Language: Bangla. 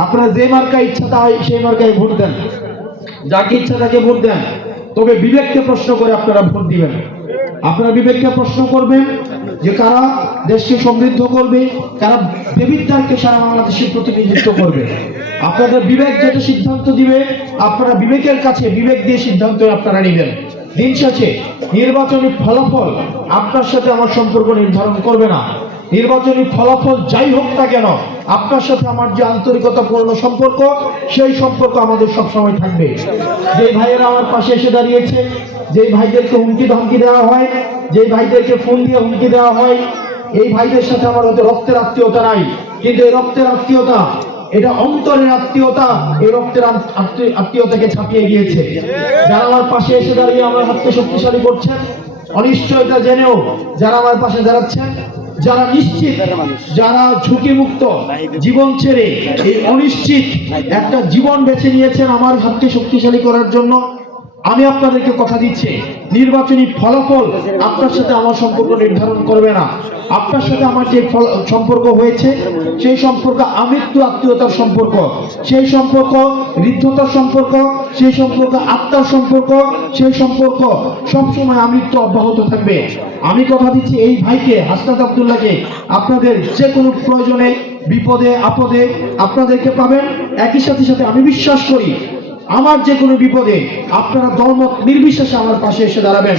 আপনারা যে মার্কায় ইচ্ছা তাই সেই মার্কায় ভোট দেন, যাকে ইচ্ছা তাকে ভোট দেন, তবে বিবেককে প্রশ্ন করে আপনারা ভোট দিবেন। আপনারা বিবেককে প্রশ্ন করবেন যে কারা দেশকে সমৃদ্ধ করবে, কারা দেবিদ্বারকে সারা বাংলাদেশের প্রতিনিধিত্ব করবে। আপনাদের বিবেক যেটা সিদ্ধান্ত দিবে, আপনারা বিবেকের কাছে বিবেক দিয়ে সিদ্ধান্ত আপনারা নেবেন। দিন শেষে নির্বাচনী ফলাফল আপনার সাথে আমার সম্পর্ক নির্ধারণ করবে না। নির্বাচনী ফলাফল যাই হোক না কেন, আপনার সাথে আমার যে আন্তরিকতাপূর্ণ সম্পর্ক, সেই সম্পর্ক আমাদের সবসময় থাকবে। যে ভাইয়েরা আমার পাশে এসে দাঁড়িয়েছে, যে ভাইদেরকে হুমকি ধমকি দেওয়া হয়, যে ভাইদেরকে ফোন দিয়ে হুমকি দেওয়া হয়, এই ভাইদের সাথে আমার হয়তো রক্তের আত্মীয়তা নাই, কিন্তু এই রক্তের আত্মীয়তা, এটা অন্তরের আত্মীয়তা, এই রক্তের আত্মীয়তাকে ছাপিয়ে গিয়েছে। যারা আমার পাশে এসে দাঁড়িয়ে আমার হাতকে শক্তিশালী করছেন, অনিশ্চয়তা জেনেও যারা আমার পাশে দাঁড়াচ্ছেন, যারা নিশ্চিত, যারা ঝুঁকিমুক্ত জীবন ছেড়ে এই অনিশ্চিত একটা জীবন বেছে নিয়েছেন আমার হাতকে শক্তিশালী করার জন্য, আমি আপনাদেরকে কথা দিচ্ছি, নির্বাচনী ফলাফল আপনার সাথে আমার সম্পর্ক নির্ধারণ করবে না। আপনার সাথে আমার যে সম্পর্ক হয়েছে, সেই সম্পর্ক আমৃত্যু আত্মীয়তার সম্পর্ক, সেই সম্পর্ক হৃদ্ধতার সম্পর্ক, সেই সম্পর্ক আত্মার সম্পর্ক, সেই সম্পর্ক সবসময় আমৃত্যু অব্যাহত থাকবে। আমি কথা দিচ্ছি এই ভাইকে, হাসনাত আব্দুল্লাহকে, আপনাদের যে কোনো প্রয়োজনে, বিপদে আপদে আপনাদেরকে পাবেন। একই সাথে সাথে আমি বিশ্বাস করি আমার যে কোনো বিপদে আপনারা দলমত নির্বিশেষে আমার পাশে এসে দাঁড়াবেন।